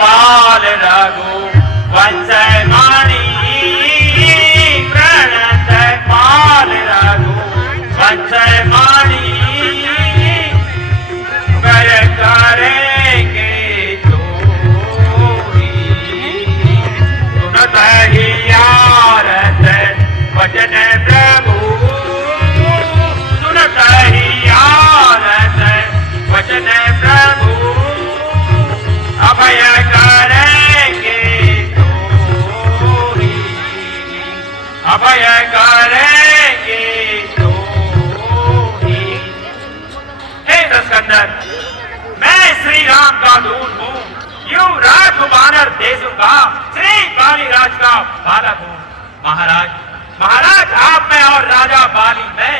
पाल रघु वंश मणि प्रणत पाल रघु वंश मणि कर करेंगे चोरी सुनत ही यारत वचन प्रभु सुनत ही यारत वचन प्रभु अभय करेंगे चोरी अभय करेंगे चोरी। हे दशकंदर, मैं श्री राम का दूत हूँ, यूं राजकुमार देशों का श्री बालीराज का बालक हूँ। महाराज महाराज आप में और राजा बाली में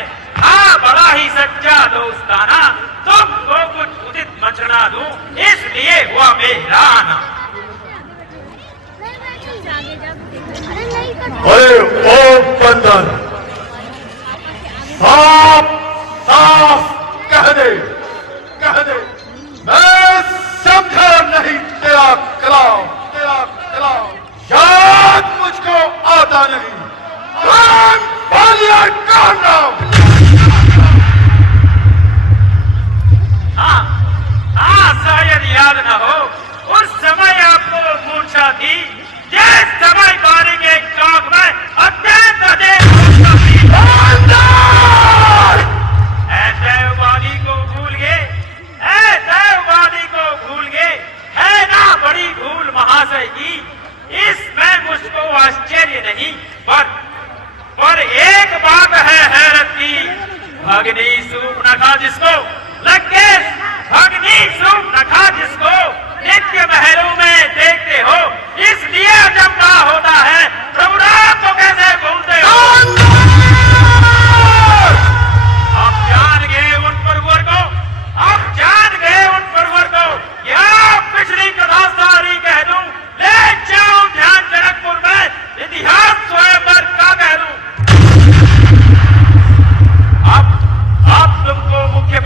बड़ा ही सच्चा दोस्ताना तुमको कुछ उचित मशवरा दूं, इसलिए हुआ मेरा आना। अरे ओ बंदर, साफ साफ कह दे मैं समझा नहीं तेरा कलाम याद मुझको आता नहीं। कौन बालिया का नाम? शायद याद न हो, उस समय आपको मूर्छा थी जिस समय बारी के चौक में अत्यंत देववादी को भूल गए, देववादी को भूल गए, है ना बड़ी भूल महाशय की। इसमें मुझको आश्चर्य नहीं, पर एक बात है हैरत की, भगनी सूप न खा जिसको लंकेश, भगनी सूप न खा जिसको नित्य महलों में देखते हो, इसलिए जब का होता है प्रभु राम को कैसे भूलते हो? आप जान गए उन परवर को, आप जान गए उन परवर को, या पिछली कथा सारी कह दूं, ले जाऊं ध्यान जनकपुर में इतिहास स्वयंवर का कह दूं। आप तुमको मुख्य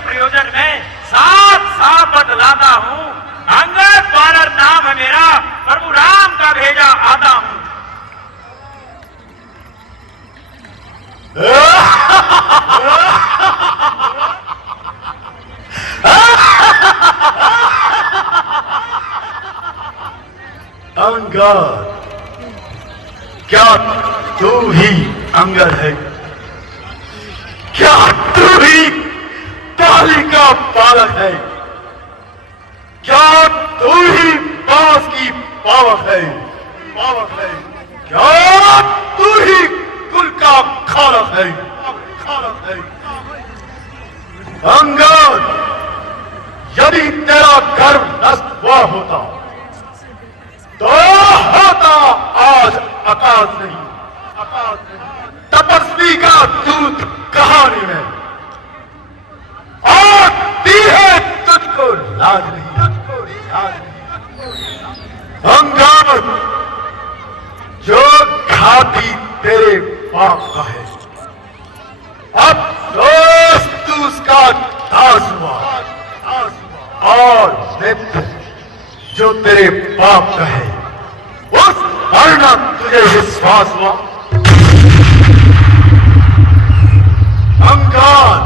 प्रयोजन में साफ बतलाता हूँ, अंगद वानर नाम है मेरा, प्रभु राम का भेजा आता हूँ। अंगद, क्या तू ही अंगद है? क्या तू ही बाली का बालक है? क्या तू ही बांस की पावक है? क्या तू ही कुल का खालक है? अंगद, यदि तेरा गर्व नष्ट हुआ होता तो होता आज आकाश नहीं, तपस्वी का दूत कहानी में आती है तुझको लाज नहीं। अंगद, जो घाटी तेरे बाप का है, अब तू उसका दास हुआ, और मित्र जो तेरे बाप का है, उस वरना तुझे विश्वास हुआ। अंगद,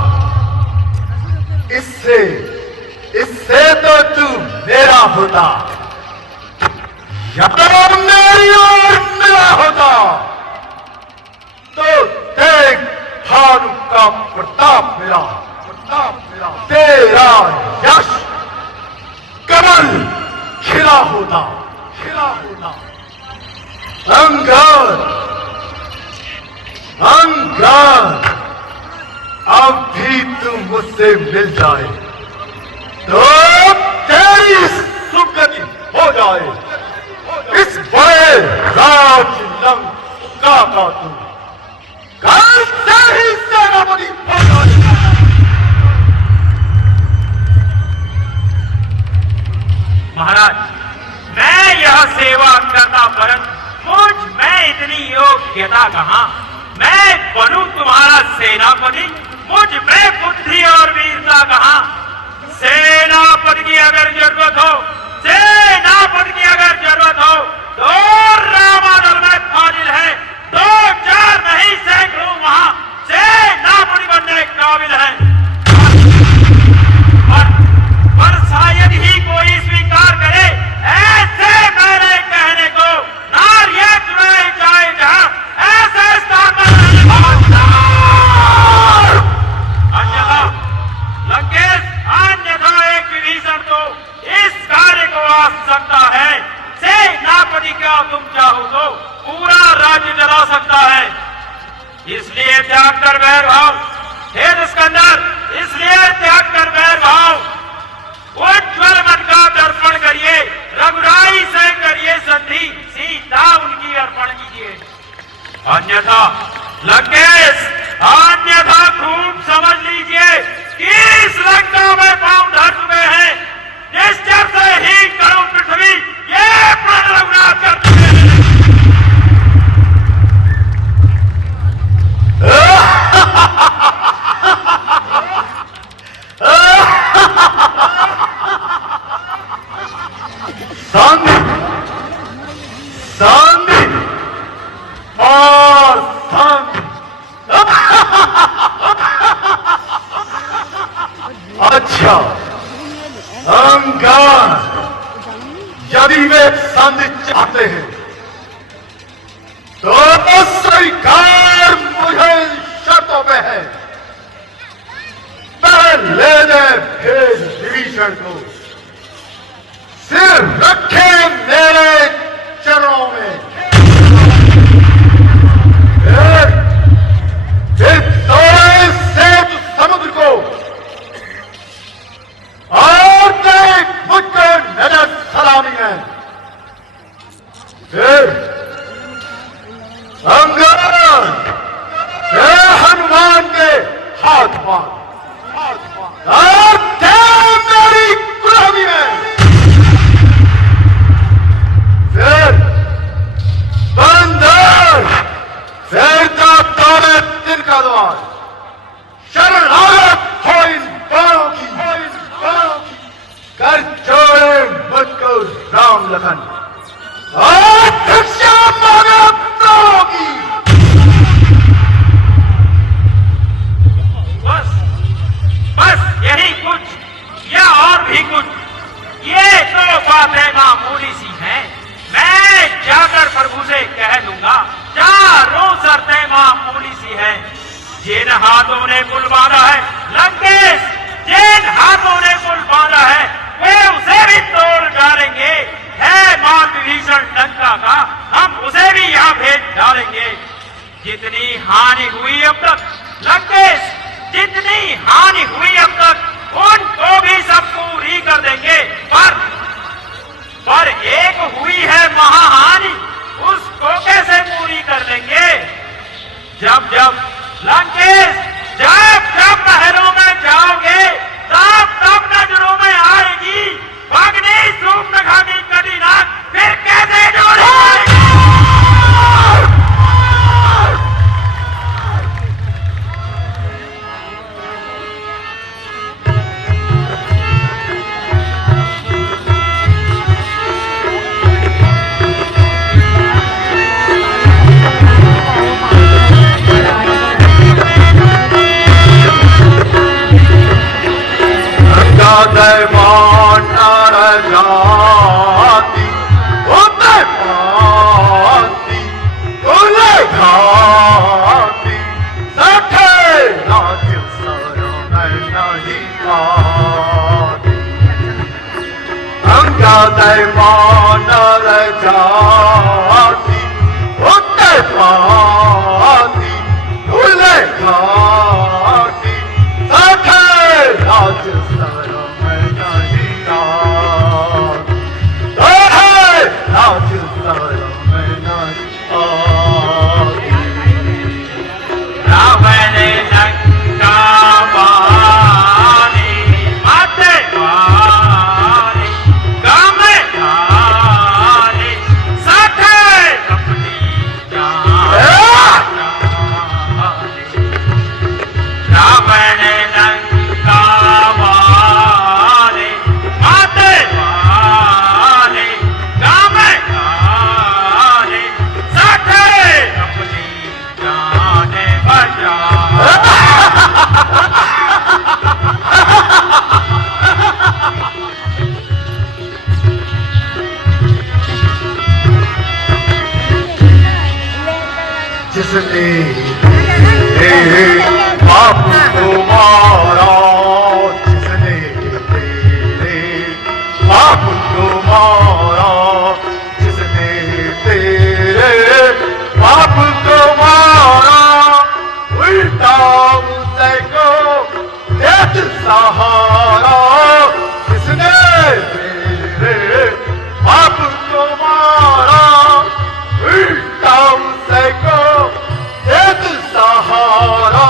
इससे तो तू मेरा होता, या मेरी ओर मेरा होता, तो देख भानु का प्रताप मिला, तेरा यश कमल खिला होता। अंगद, अब भी तू मुझसे मिल जाए तो का तू कल से ही सेनापति बन जाएगा। महाराज, मैं यह सेवा करता परंतु मुझ में इतनी योग्यता कहां? मैं बनूं तुम्हारा सेनापति, मुझ में बुद्धि और वीरता कहां? सेनापति की अगर जरूरत हो, सेनापति की अगर जरूरत हो तो रामादल में फाजिल है, 2-4 नहीं सैकड़ों वहां सेनापति बनने काबिल है। पर शायद ही कोई स्वीकार करे ऐसे मेरे कहने को। नारियां चुराई जाए जहां ऐसे स्थान पर अन्यथा लंकेश, अन्यथा एक विभीषण तो इस कार्य को आ सकता है। सेनापति क्या तुम चाहो तो पूरा राज्य जला सकता है। इसलिए त्याग कर बैर भाव, हे दुष्कंदर, इसलिए त्याग कर बैर भाव। उज्ज्वल मन का दर्पण करिए, रघुराई से करिए संधि, सीता उनकी अर्पण कीजिए। अन्यथा लंकेश, अन्यथा खूब समझ लीजिए कि इस लंका में पांव धर चुके हैं। निश्चय से ही करो पृथ्वी ये प्रण रघुनाथ कर चुके हैं। संधि और संधि। अच्छा, अंगार, यदि वे संधि चाहते हैं तो स्वीकार मुझे शर्तों पे है। पहले ने भेज विभीषण को, सिर रखे मेरे चरणों में, फिर तोड़े सेतु समुद्र को और देख मुझको नजर सलामी है। फिर अंगार, हनुमान के हाथ मार और दे मेरी गुलामी में। फिर बंदर, फिर का तोड़े दिन का द्वार, शरणागत हो इन बाणों की, कर छोड़े मुझको राम लखन और भिक्षा मांगे प्राणों की। बस यही कुछ या और भी कुछ, ये तो बातें मामूली सी हैं। मैं जाकर प्रभु से कह दूंगा, चारों शर्तें मामूली सी हैं। जिन हाथों ने पुल बांधा है लंकेश, जिन हाथों ने पुल बांधा है वे उसे भी तोड़ डालेंगे। है माल विभीषण लंका का, हम उसे भी यहाँ भेज डालेंगे। जितनी हानि हुई अब तक लंकेश, जितनी हानि हुई अब तक उनको भी सब पूरी कर देंगे। पर एक हुई है महाहानि, उसको कैसे पूरी कर लेंगे? जब जब लंकेश, जब जब महलों में जाओगे तब तब नजरों में आएगी भगनी सूर्पनखा की कटी नाक, फिर कैसे जोड़ेंगे? जिसने तेरे बाप को मारा, जिसने तेरे बाप को मारा, जिसने तेरे बाप को मारा, उल्टा उसे को देत सहारा, जिसने तेरे बाप को मारा, उल्टा उसे को देत सहारा,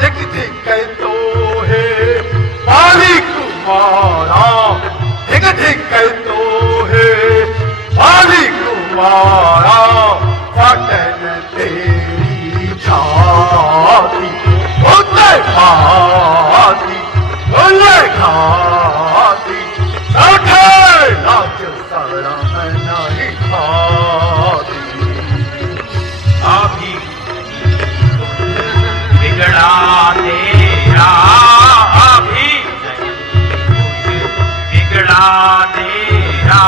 दिख दिख तो है पाली कुमारा, दिख दिख तो है पाली कुमारा, पटन तेरी छाती उते खाती उले खाती, साठे लाज शरम नहीं खाती। अभी बिगड़ा तेरा, अभी नहीं कुछ बिगड़ा तेरा,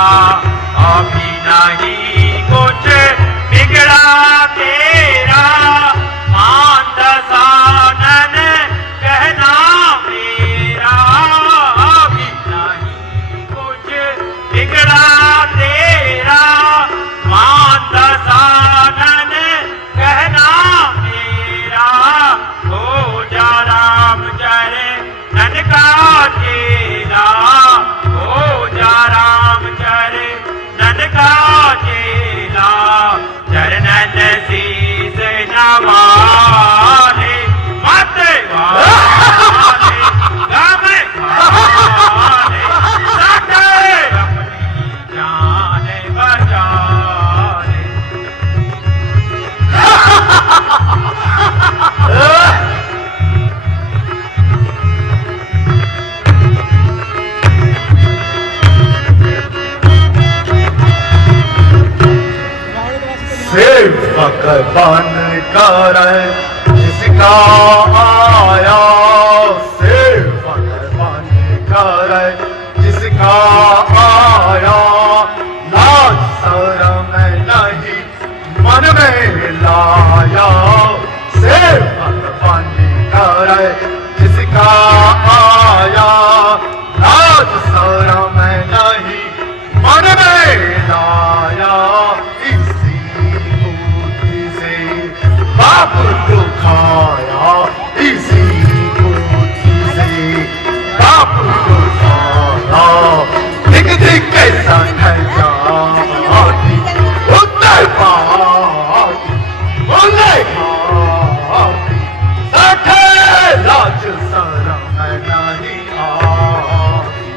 अभी नहीं कुछ बिगड़ा तेरा, मान दसानन कहना मेरा, अभी नहीं कुछ बिगड़ा तेरा, मान दसानन कहना मेरा, हो जा राम चरे नन का चेला, हो जा राम चरे नन का चेला, चरणन शीस नवाले, मत वाले गम खाले, सटे अपनी जान बचा ले। सेवक बन कर जिसका आया, सेवक बन कर जिसका आया, लाज शरम नहीं मन में लाया, सेवक बन कर जिसका आया, लाज शरम नहीं मन में लाया, इसी बुद्धि से बाप को खाया, इसी बुद्धि से बाप को खाया, दिख दिख कैसा है जाती उत्तर पाती बोले खाती, साठे लाज शरम नहीं आती,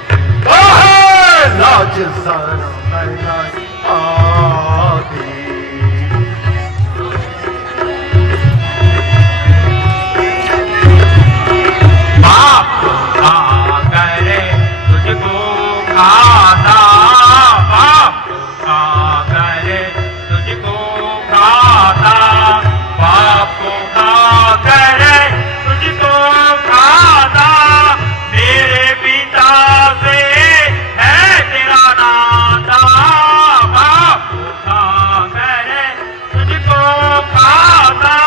लाज शरम नहीं आती। बाप खा करे तुझको खाता, बाप खा करे तुझको खाता, बाप खा करे तुझको खाता, मेरे पिता से है तेरा नाता, बाप खा करे तुझको खाता,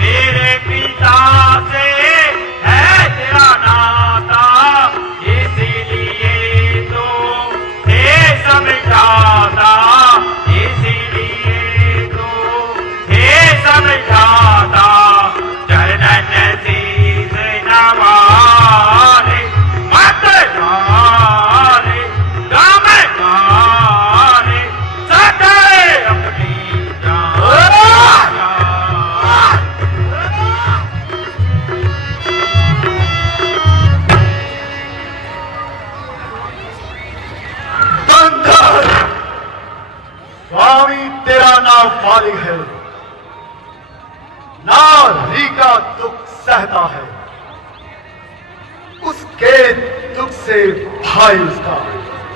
मेरे पिता से है तेरा नाता, इसीलिए तो हे समझाता, इसीलिए तो हे समझाता, चरणन शीस नवाले, मत वाले गम खाले, सटे अपनी जान बंदर, स्वामी तेरा नाम मालिक है, नारी का दुख सहता है, उसके दुख से भाई उसका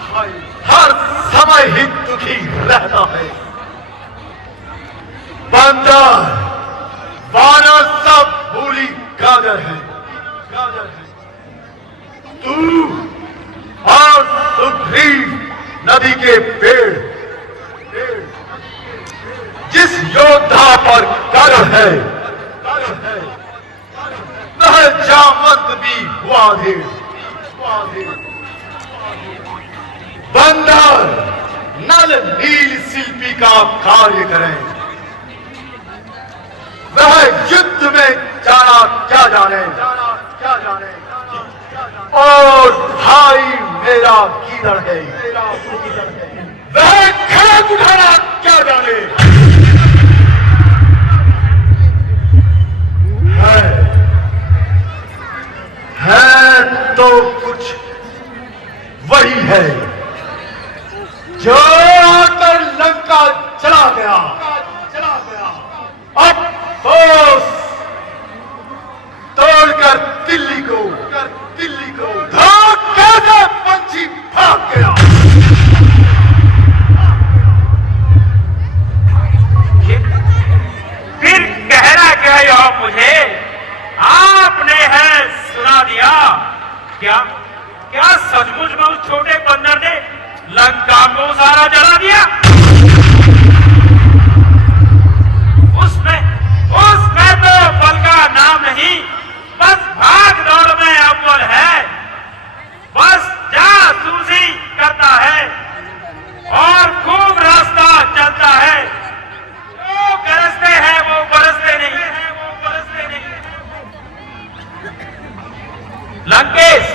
भाई हर समय ही दुखी रहता है। बंदर, वानर सब भूली गाजर है, गाजर है, तू और सुग्रीव नदी के पेड़, जिस योद्धा पर कारण है वह जामवंत भी हुआ थे। बंदर नल नील शिल्पी का कार्य करें, वह युद्ध में जाना क्या जाने, और भाई मेरा गीदड़ है, वह खड़ग उठाना क्या जाने। है तो कुछ वही है जो आकर लंका चला गया। अब फोर्स तोड़कर दिल्ली को धोखे से पंछी भाग गया। फिर कहना क्या हो मुझे, आपने है सुना दिया। क्या क्या सचमुच में उस छोटे बंदर ने लंका को सारा जला दिया? उसमें तो बल का नाम नहीं, बस भाग दौड़ में अव्वल है, बस जासूसी करता है और खूब रास्ता चलता है। जो गरजते हैं वो बरसते नहीं। लंकेश,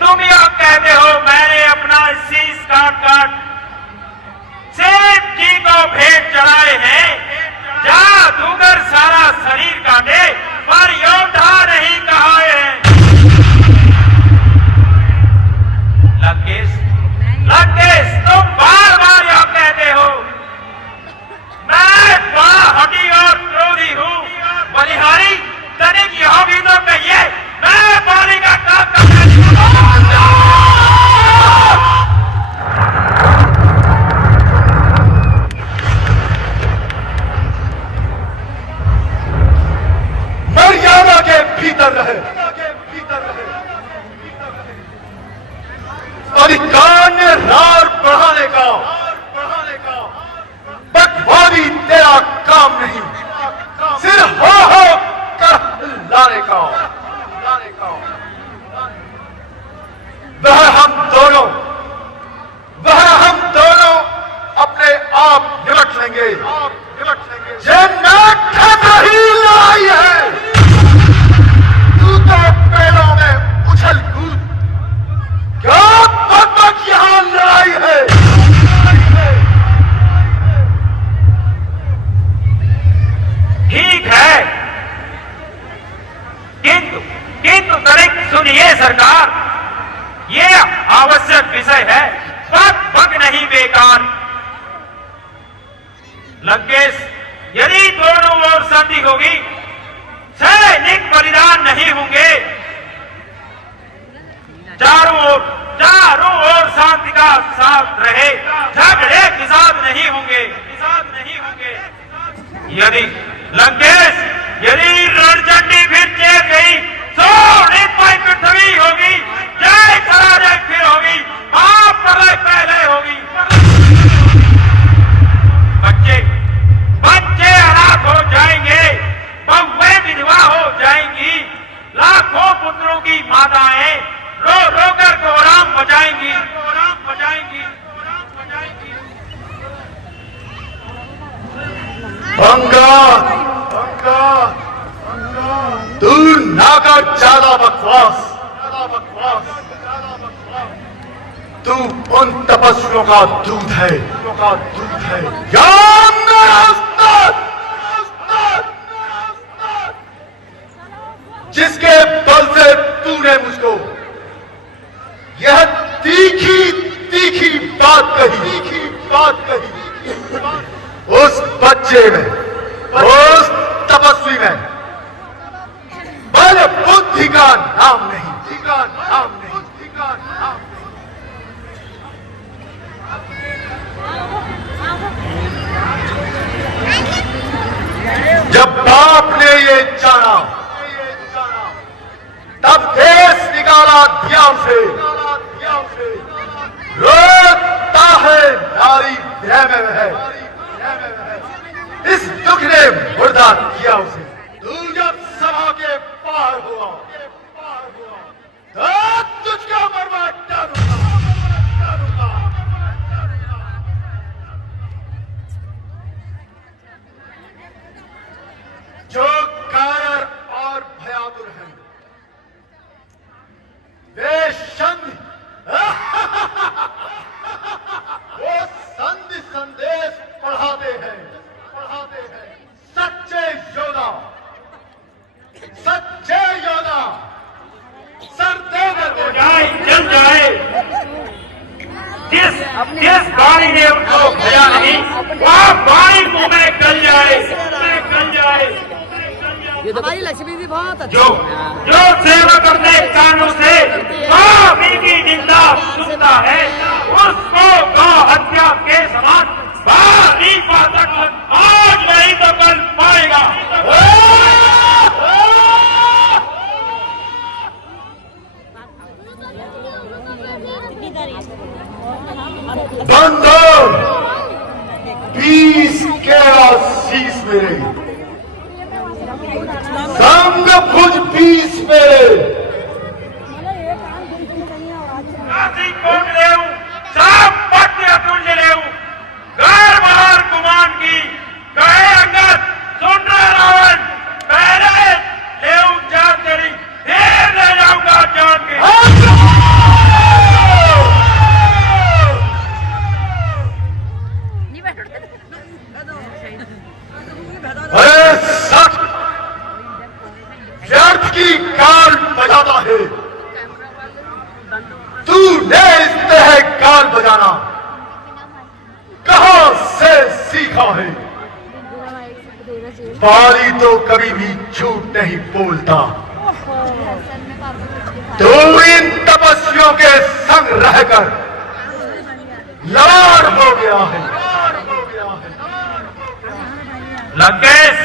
तुम यह कहते हो मैंने अपना शीश काट सेठ जी को भेंट चढ़ाए हैं, जादूगर सारा शरीर काटे पर योद्धा नहीं कहाए हैं। लंकेश, तुम बार बार यह कहते हो मैं बड़ा हठी और क्रोधी हूँ। बलिहारी, तनिक यह भी तो कहिए मैं पानी का काम करना। मर्यादा के भीतर रहे, अधिकार रार बढ़ाने का बकवादी तेरा काम नहीं, सिर हो कर लाने का। वह हम दोनों अपने आप निपट लेंगे। ये नाटक ही लड़ाई है। तू तो पेड़ों में उछल कूद, क्या बकबक यहां लड़ाई है। ठीक है, किंतु तनिक सुनिए सरकार, ये आवश्यक विषय है, बक नहीं बेकार। लंकेश, यदि दोनों ओर संधि होगी, सैनिक बलिदान नहीं होंगे, चारों ओर शांति का साथ रहे, झगड़े फिसाद नहीं होंगे। यदि रणचंडी फिर चेत गई, सोनित पाई पृथ्वी होगी, जय पराजय फिर होगी, पाप प्रलय पहले होगी। बच्चे अनाथ हो जाएंगे, बहुएं विधवा हो जाएंगी, लाखों पुत्रों की माताएं रो रो कर कोराम बजाएंगी। तू ना कर ज्यादा बकवास। तू उन तपस्वियों का दूत है, या मेरा उस्ताद, जिसके बल से तूने मुझको यह तीखी बात कही। उस बच्चे में, उस तपस्वी में बल बुद्धि का नाम नहीं। जब बाप ने ये जाना, तब देश निकाला ध्यान से, रोता है नारी विरह में है। इस दुख ने मुर्दा किया जिस वाणी ने उनको भया नहीं वह वाणी मुंह में गल जाए, गल जाए। हमारी लक्ष्मी भी बहुत अच्छी जो जो सेवा करने कानों से स्वामी की निंदा सुनता है उसको गौ हत्या के समान भारी पातक आज नहीं तो कल पाएगा। बंदर 20 केड़ा शीश मेरे, संग भुज 20 मेरे। काशी कोट लेऊ, सब पट्टे अतुल्य लेऊ, घर बाहर गुमान की कहे अंगद सुन रहे रावण पहले लेऊ जान तेरी देर ले जाऊंगा जान के। अरे सच व्यर्थ की काल बजाता है, तूने इस तरह काल बजाना कहां से सीखा है? बाली तो कभी भी झूठ नहीं बोलता। तू इन तपस्वियों के संग रहकर लाड़ हो गया है। लंकेश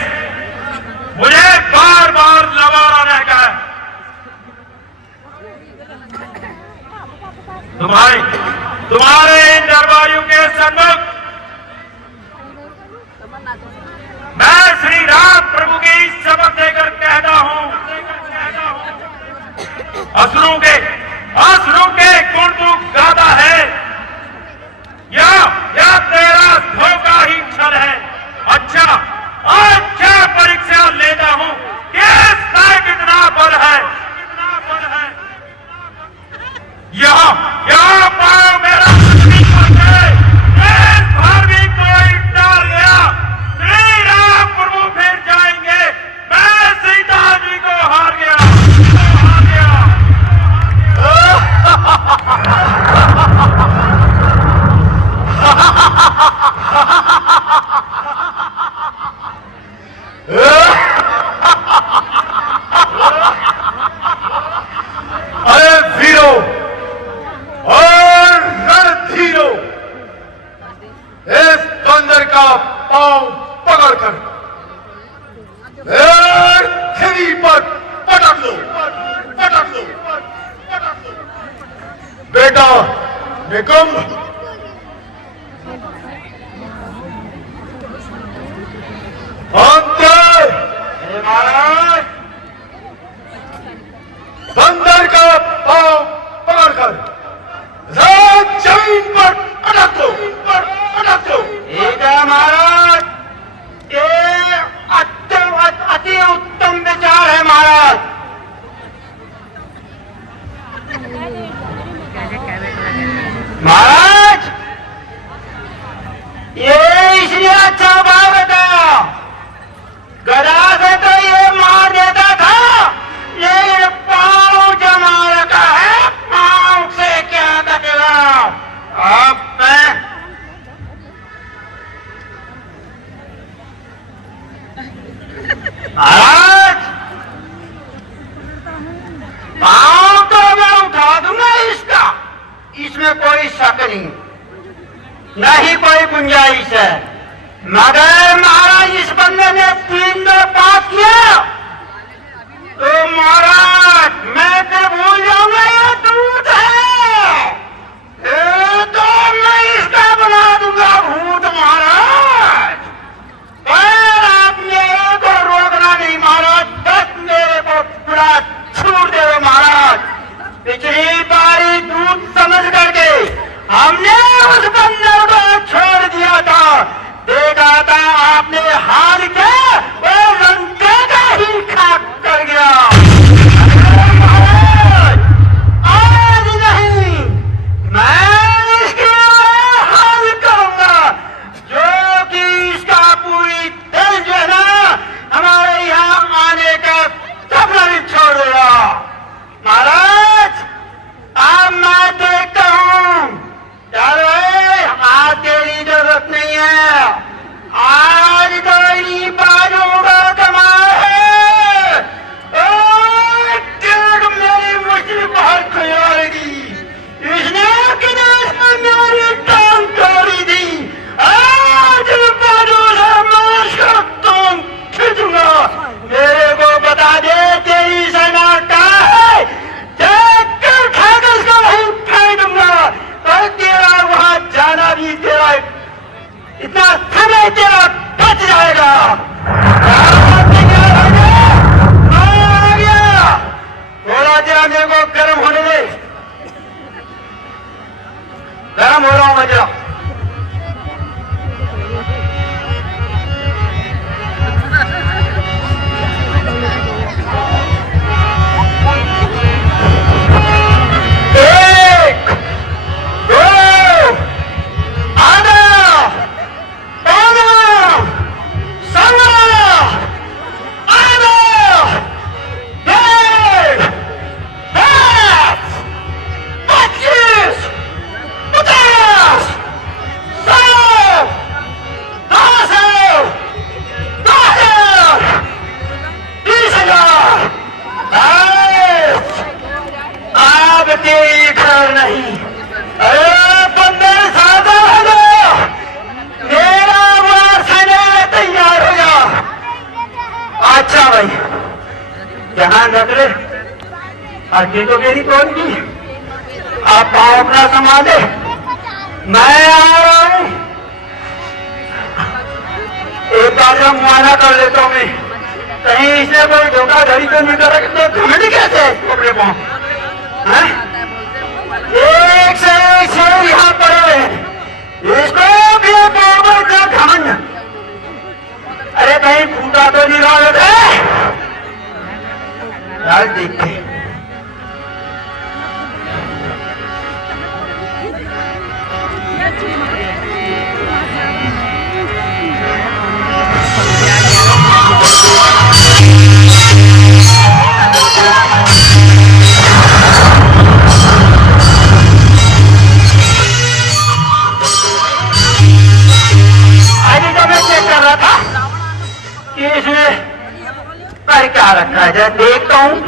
मुझे बार बार लवारा रहता है। तुम्हारे इन दरबारियों के सम्मुख मैं श्री राम प्रभु की शपथ देकर कहता हूं असुरों के गुण तू गाता है या तेरा धोखा ही छल है। अच्छा परीक्षा लेता हूं किसका कितना बल है। यहाँ पाओ मेरा भर भी कोई डाल गया श्री राम प्रभु फिर जाएंगे। मैं सीता जी को हार गया। अरे वीरों और रणधीरों, इस बंदर का पांव पकड़कर पृथ्वी पर पटक लो। बेटा निकुंभ, महाराज बंदर का पांव पकड़कर जमीन पर पटक दो। ठीक है महाराज, ये अति उत्तम विचार है महाराज। महाराज ये इसलिए अच्छा उपाय बताया, गदा से तो ये मार देता था लेकिन पांव जमा रखा है, पांव से क्या कटेगा। अब मैं महाराज पांव तो मैं उठा दूंगा इसका, इसमें कोई शक नहीं कोई गुंजाइश है। मगर महाराज इस बंदे ने 3 दो पाप किया तो महाराज मैं फिर भूल जाऊंगा ये दूध है, तो मैं इसका बना दूंगा भूत महाराज। पर आप मेरे को रोकना नहीं महाराज, बस मेरे को पूरा छूट दे महाराज। पिछली बारी दूध समझ करके हमने उस बंदर को छोड़ दिया था, देखा था आपने हार के वो लंका का ही खाक कर गया। महाराज जरा। आगे तो मेरी कौन की, आप पाओ अपना संभाले, मैं आ रहा हूं। एक बार जब मुआयना कर लेता हूं मैं, कहीं इसने कोई धोखाधड़ी तो नहीं करा। तो घमंड कैसे है कपड़े पाओ, एक से एक शेर यहाँ पड़े, इसको भी पावर का घमंड। अरे कहीं फूटा तो नहीं रहा है यार, देखते हैं। पर क्या रखा है जरा देखता हूँ।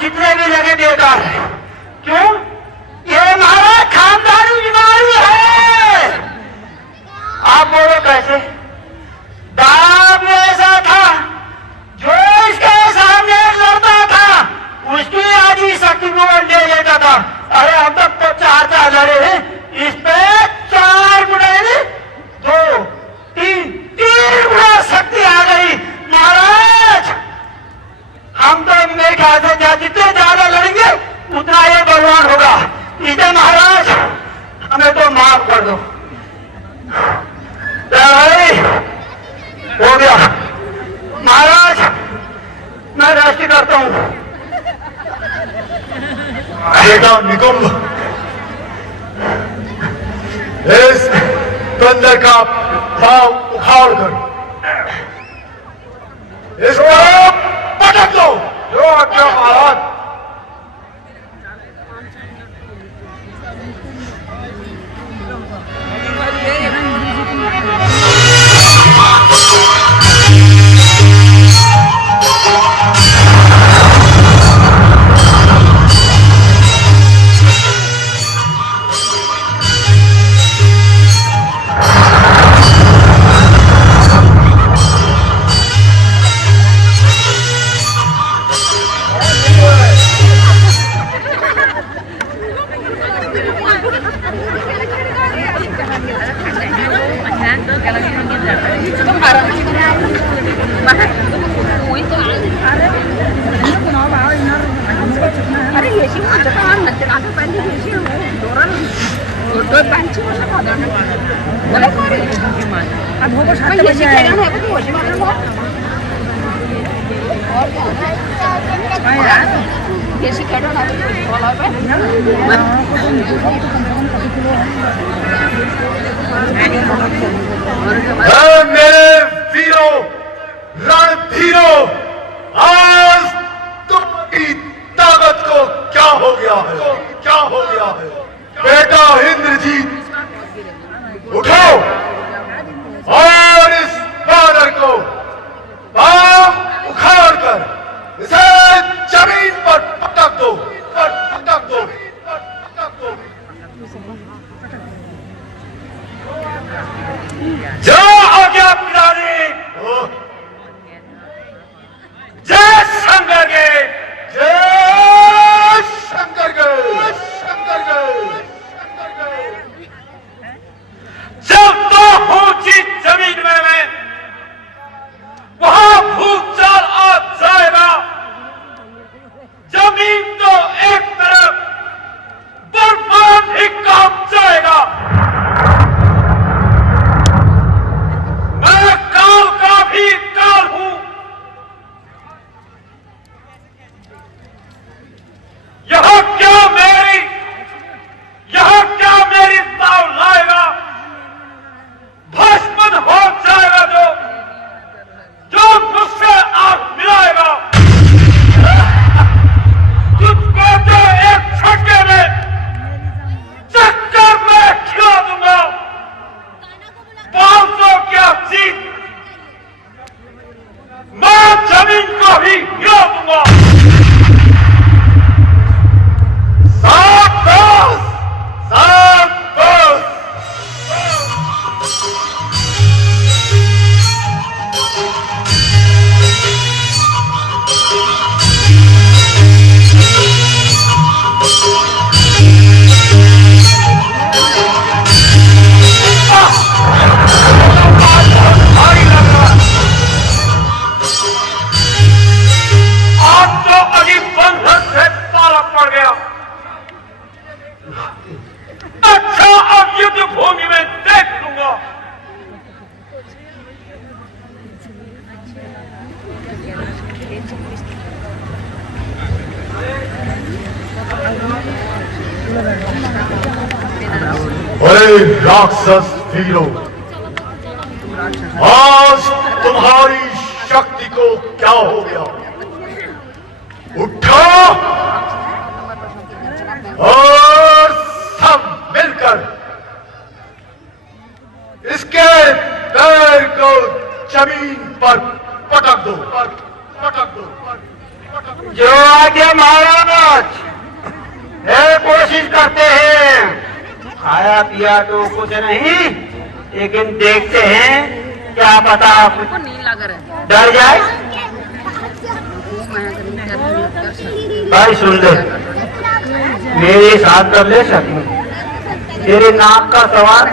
जितने भी जगह बेकार है, क्यों? ये हमारा खानदानी बीमारी है। आप बोलो कैसे? दाब में ऐसा था, जो इसके सामने लड़ता था उसकी आधी शक्ति को ले लेता था। अरे हम तक तो चार लड़े हैं, इस पे 4 गुना 2 3 गुना शक्ति आ गई। महाराज हम तो मेरे ख्याल से जितने ज्यादा लड़ेंगे उतना ये बलवान होगा। इसे महाराज हमें तो माफ कर दो। भाई हो गया महाराज, मैं रेस्ट करता हूँ। बेटा निकुंभ, इस बंदर का पांव उखाड़ कर इसको पटक दो। जो आज्ञा महाराज। मेरे वीरों, रणधीरों, आज तुम्हारी ताकत को क्या हो गया है? क्या हो गया है? बेटा इंद्रजीत, उठो और इस बानर को उखाड़ कर इसे जमीन पर पटक दो, पटक दो, पटक दो। जो आज्ञा पिताजी। जय शंकर के, जय शंकर के, शंकर के, शंकर के। जब तो ऊंची जमीन में मैं वहां भूचाल आ जाएगा, जमीन तो एक तरफ बर्बाद ही काम जाएगा। मैं काल का भी काल हूं, यह क्या मेरी ताव लाएगा, भस्म हो जाएगा जो मुझसे आग मिलाएगा। तुझको तो एक झटके में चक्कर में खिला दूंगा। 500 क्या जीत, मैं जमीन को भी हिला दूंगा। साबधान, साबधान। आज तो अभी बंधन से पाला पड़ गया। अच्छा, अब युद्ध भूमि में देख लूंगा। अरे राक्षस वीरों, आज तुम्हारी शक्ति को क्या हो गया? उठो और सब मिलकर इसके पैर को जमीन पर पटक दो, पटक दो, पटक दो। जो आगे महाराज है कोशिश करते हैं, खाया पिया तो कुछ नहीं, लेकिन देखते हैं क्या पता कुछ डर जाए। भाई सुन ले, मेरे साथ कर ले सकूं, तेरे नाक का सवाल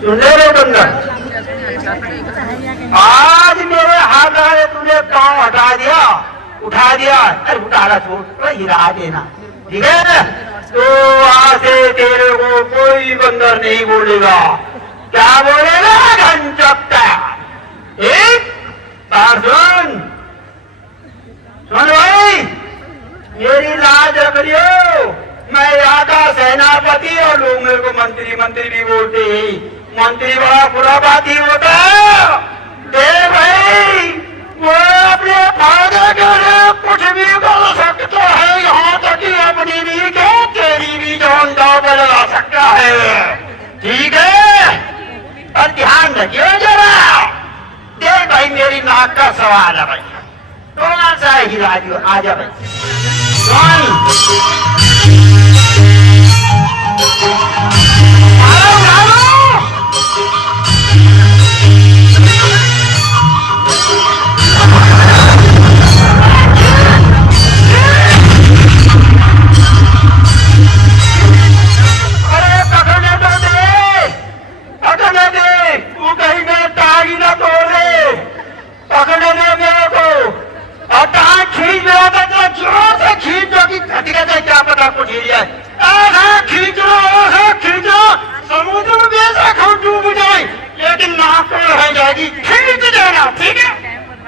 सुन ले रे बंदर। आज मेरे हाथ आए, तूने पांव हटा दिया, उठा दिया, अरे उठाना छोड़, हिला देना, ठीक है? तो आज से तेरे को कोई बंदर नहीं बोलेगा। क्या बोलेगा? घनचक्का। एक बार सुन भाई, मेरी लाज रखियो। मैं यहाँ का सेनापति और लोग मेरे को मंत्री मंत्री भी बोलते हैं। मंत्री बड़ा खुराबाती होता है। देख भाई, वो अपने फायदे के लिए कुछ भी कर सकता है, यहाँ तक कि अपनी भी क्या तेरी भी जान दांव पर लगा सकता है, ठीक है? और ध्यान रखियो जरा। देख भाई, मेरी नाक का सवाल है भाई, थोड़ा सा हिला दियो, आ जा भाई।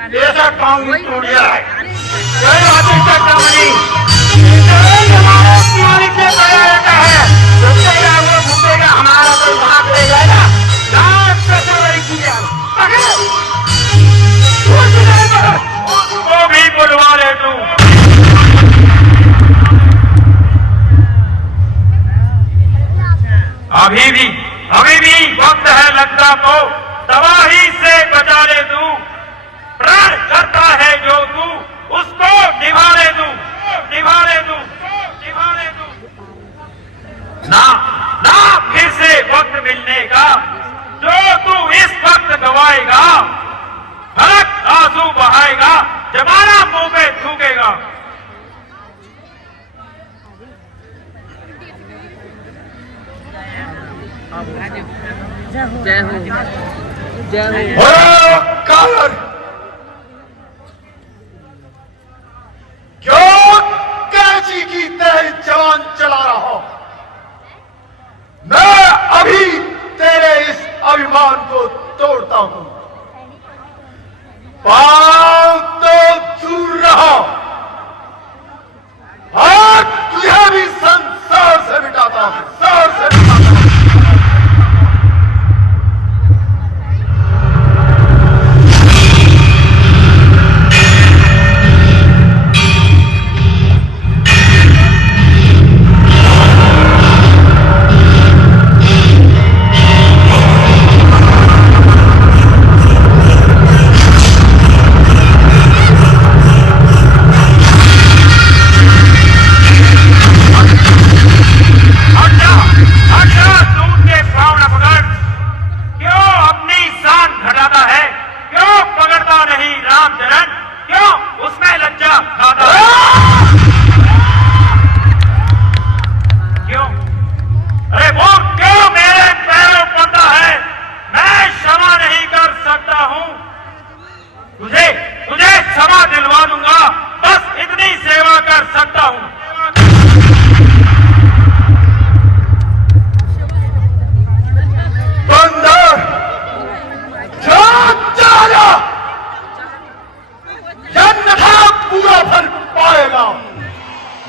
ऐसा काम टूट जाए कोई बात इसका काम नहीं हमारे मालिक से बड़ा रहता है रुकेगा वो भूखेगा हमारा कोई भाग ले जाएगा लाख से बड़ी चीज उसको भी बुलवा ले तू। अभी भी वक्त है लगता तो तबाही से बचा ले तू। प्रण करता है जो तू उसको निभा ले तू, निभा ले तू, निभा ले तू। ना ना फिर से वक्त मिलने का जो तू इस वक्त गवाएगा। हलक आंसू बहाएगा जमाना मुंह पे थूकेगा। जय हो जय हो। कायर क्यों कैची की तेरी जवान चला रहा हूं? मैं अभी तेरे इस अभिमान को तोड़ता हूं। पांव तो दूर रहा और तुझे भी संसार से मिटाता हूं, संसार से मिटाता हूं।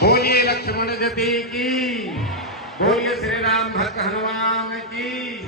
बोलिए लक्ष्मण जती की, बोलिए श्री राम भक्त हनुमान की।